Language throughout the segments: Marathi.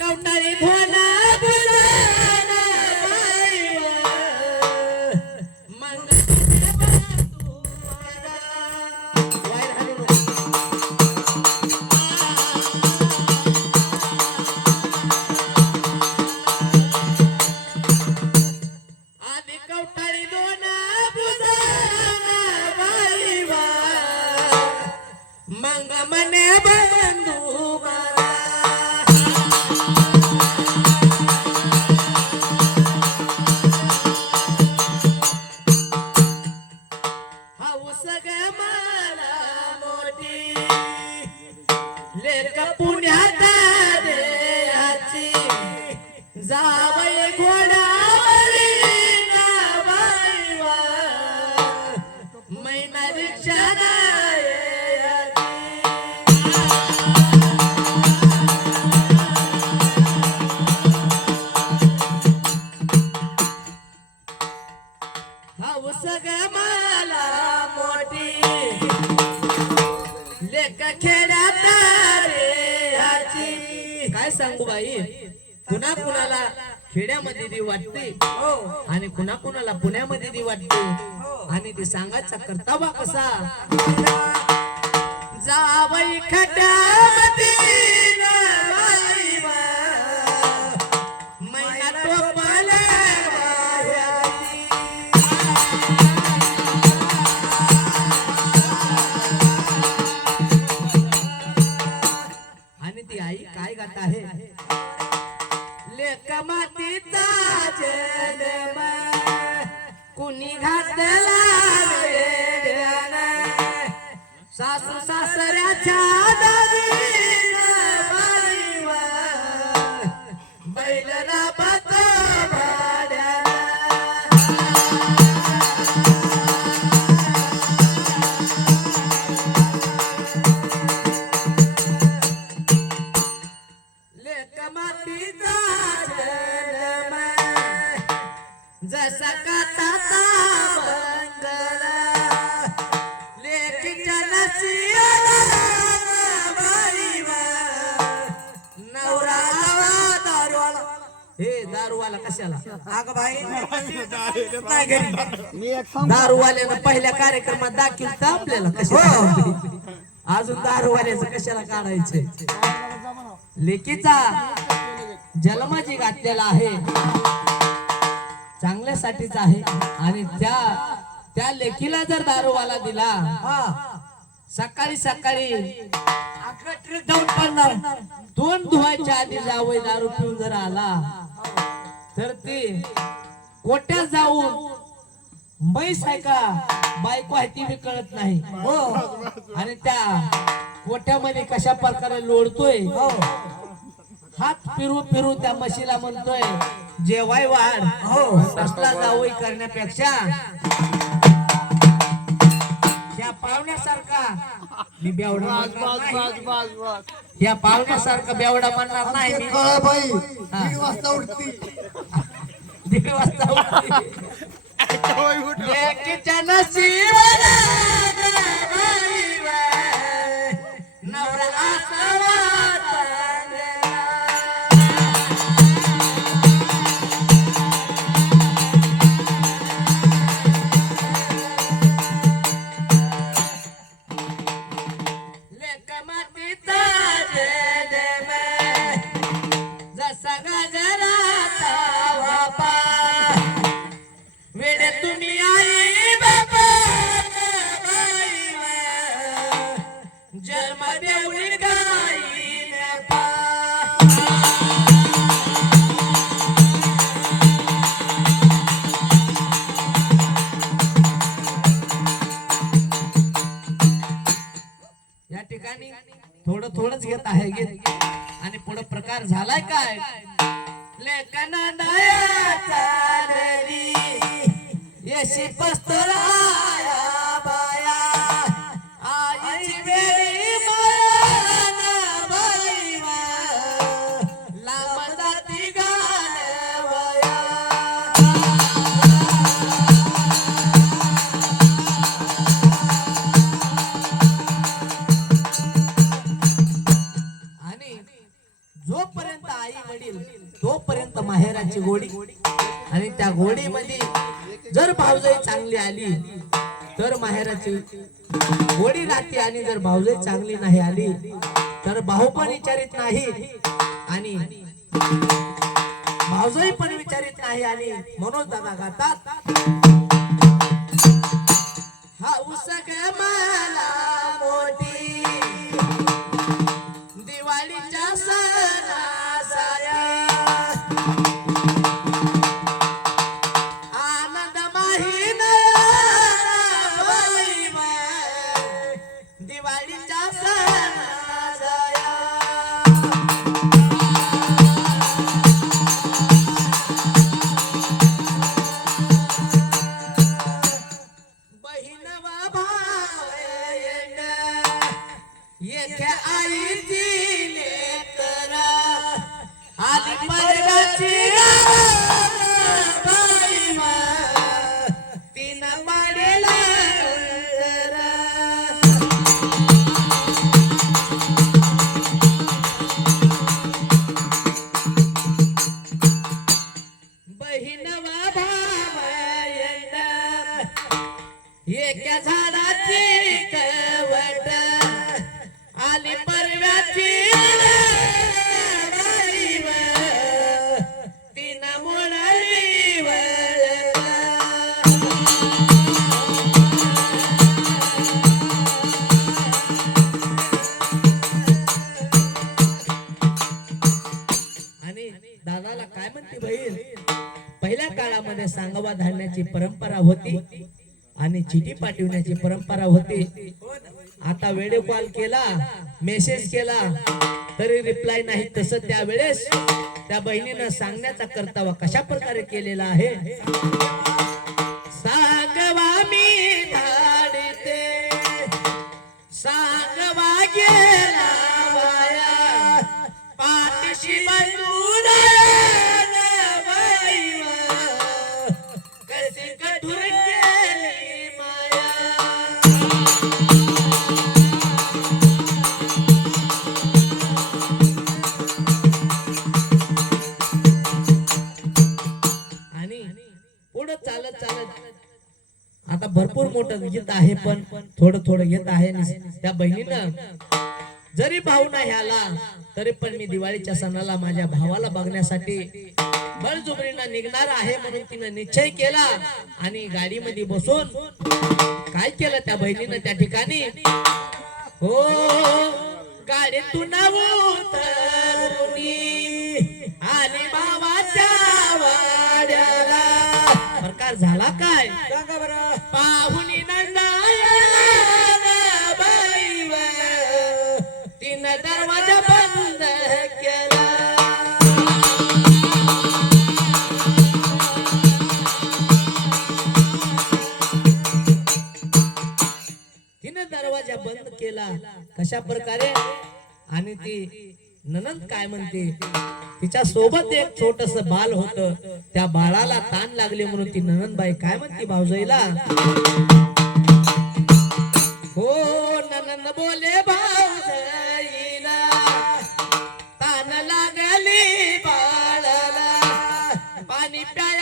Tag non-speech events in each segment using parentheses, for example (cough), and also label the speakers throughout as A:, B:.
A: बुजाना बाईवा. मंग मने बंधू काय सांगू बाई? कुणा कुणाला? खेड्यामध्ये ती वाटते. आणि कुणा कुणाला पुण्यामध्ये ती वाटते. आणि ते सांगायचा करतावा कसा? जावई खट्यामध्ये सासू सासऱ्याच्या हे दारूवाला कशाला?
B: अगं भाई नाही घरी.
C: मी एक सांग
A: दारूवाल्यानं पहिल्या कार्यक्रमात दाखील तर आपल्याला कशाला (laughs) अजून दारूवाल्याचं कशाला काढायचंय? लेकीचा जन्माची घातलेला आहे. चांगल्यासाठीच आहे. आणि त्या त्या लेकीला जर दारूवाला दिला
B: हा.
A: सकाळी सकाळी
B: जाऊन पडणार.
A: दोन धुवायच्या आधी जावई दारू पिऊन जर आला तर ते कोट्यात जाऊन म्हैस आहे का बायको आहे ती कळत नाही.
B: हो.
A: आणि त्या कोट्यामध्ये कशा प्रकारे लोळतोय
B: हो.
A: हात फिरू फिरू त्या म्हशीला म्हणतोय जेवाय वाढ.
B: हो.
A: तसला जावई करण्यापेक्षा या पाहुण्यासारखा मी बेवडा म्हणणार नाही. या पाहुण्यासारखा बेवडा म्हणणार नाही मी.
C: दीड वाजता उठते. (laughs)
A: लेकीच्या नशिबाला ठिकाणी थोडं थोडंच घेत आहे गीत. आणि पुढे प्रकार झालाय काय? लेखना दयाचा येशी यशी जर भावजाई चांगली आली तर माहेराची गोडी राहते आणि जर भावजाई चांगली नाही आली तर भाऊ पण विचारित नाही आणि भावजाई पण विचारित नाही आणि मनोज दादा गातात हा उसक मला एका झाडाची कवट आली परव्याची काय म्हणते बहीण? पहिल्या काळामध्ये सांगवा धाडण्याची परंपरा होती आणि चिठी पाठवण्याची परंपरा होती. आता व्हिडिओ कॉल केला मेसेज केला तरी रिप्लाय नाही. तसं त्यावेळेस त्या बहिणीनं सांगण्याचा कर्तव्य कशा प्रकारे केलेला आहे? सांगवा मी धाडते. सांगवा गेला वाया पुढं चालत चालत. आता भरपूर मोठं येत आहे पण थोडं थोडं येत आहे त्या बहिणीनं. जरी भाऊ नाही आला तरी पण मी दिवाळीच्या सणाला माझ्या भावाला बघण्यासाठी बळजुबरीनं निघणार आहे म्हणून तिनं निश्चय केला आणि गाडीमध्ये बसून काय केलं त्या बहिणीनं त्या ठिकाणी? हो गाडीतून झाला काय?
B: सांगा बरं.
A: पाहुणी तिनं दरवाजा बंद केला. तिनं दरवाजा बंद केला. कशा प्रकारे? आणि ती ननंद काय म्हणते? तिच्या सोबत एक छोटस बाल होत. त्या बाळाला ताण लागले म्हणून ती ननंदबाई काय म्हणते भाऊजाईला? हो ननंद बोले भाऊजाईला ताण लागली बाळाला. पाणी प्याया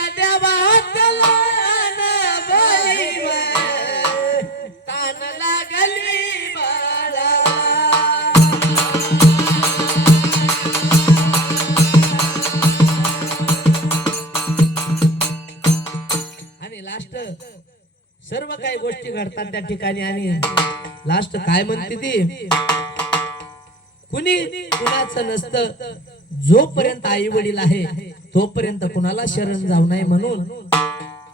A: गोष्टी घडतात त्या ठिकाणी आणि लास्ट काय म्हणते ती? कुणी कुणाचं नसतं जोपर्यंत आई वडील आहे तोपर्यंत कुणाला शरण जाऊ नये म्हणून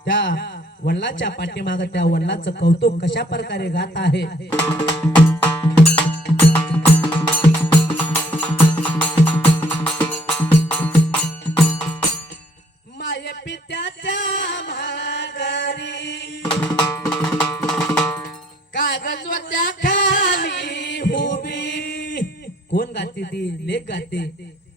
A: त्या वडिलाच्या पाठीमाग त्या वडिलाचं कौतुक कशा प्रकारे गात आहे? गाते ती लेख गाते.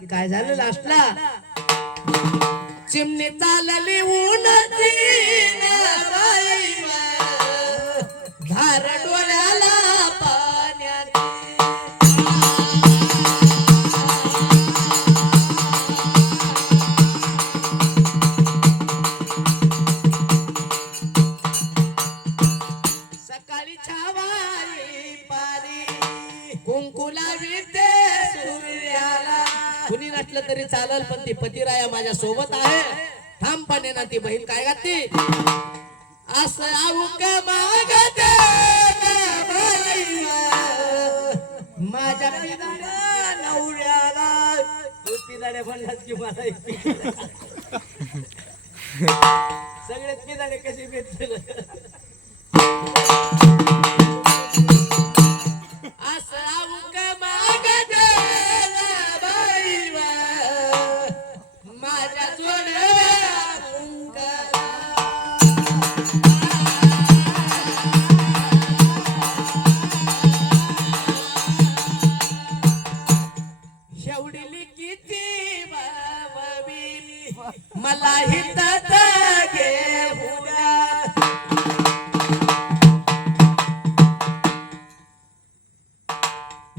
A: काय झालं लास्टला? चिमणी चालली उन्हाची माझ्या सोबत आहे. ठामपणे ना ती बहीण काय गाते? असं आऊ मागते माझ्या नवऱ्याला पिदाड्या म्हणलास की मला एक सगळेच पिदाडे कसे भेटले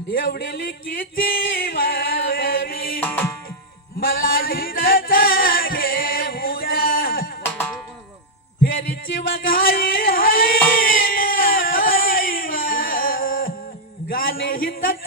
A: एवढी किती वावी मला हिंदच घेऊ द्या फेरीची वघाई हाय ना बाईवा. गाणे हिंदच